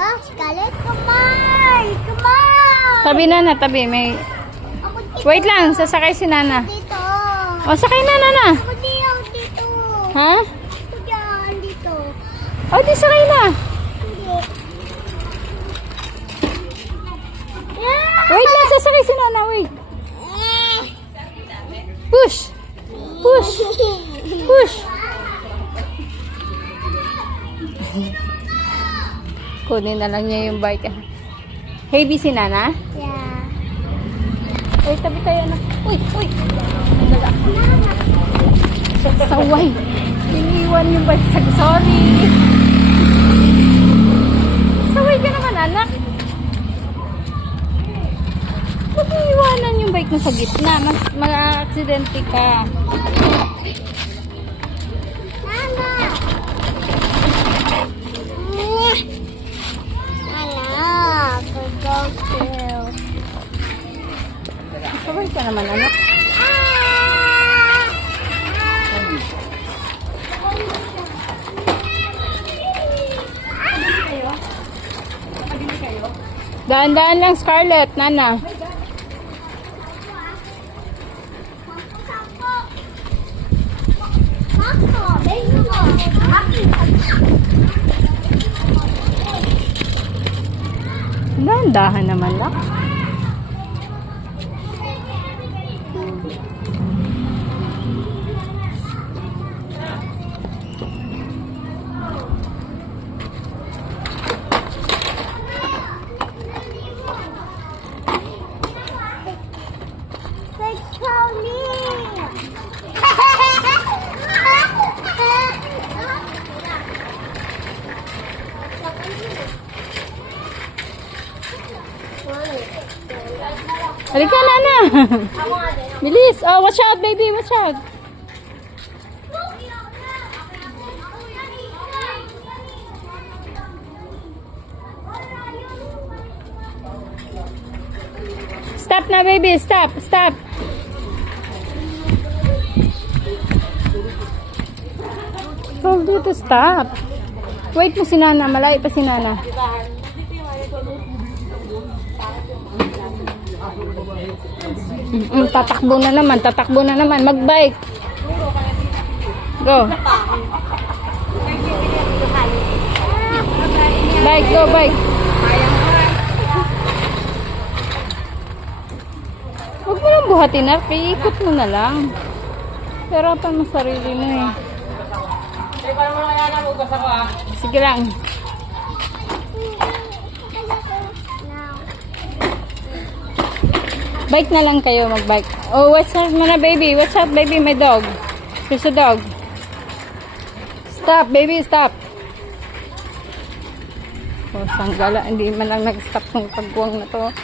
Scarlett, come on! Come on! Tabi Nana, tabi. May... Ako dito. Wait lang, sasakay si Nana. Dito. O, sakay na, Nana. Ako dito. Ha? Ako dyan, dito. O, di sakay na. Hindi. Yeah! Wait lang, sasakay si Nana, wait. Push. Push. Push. Kunin na lang niya yung bike. Heavy si Nana? Yeah. Ay, tabi tayo na. Uy, uy. Dala. Saway. Iniwan yung bike. Sorry. Saway ka naman, anak. Huwag iiwanan yung bike mo sa gitna. Mas mag-aksidente ka. Mama! Saway ka naman, anak. Daan-daan lang, Scarlett, Nana. Dahan-dahan naman lang. Halika, Nana. Bilis. Oh, watch out, baby. Watch out. Stop na, baby. Stop. Stop. Told you to stop. Wait mo si Nana. Malayo pa si Nana. Tatakbo na naman. Tatakbo na naman. Mag-bike. Go. Bike. Go, bike. Huwag mo lang buhatin, Arp. Iikot mo na lang. Hirapan mo sarili mo eh. Sige lang. Bike na lang kayo, mag-bike. Oh, watch out mo na, baby. Watch out, baby. My dog. There's a dog. Stop, baby. Stop. Oh, sanggala. Hindi man lang nag-stop ng pagbuwang na to.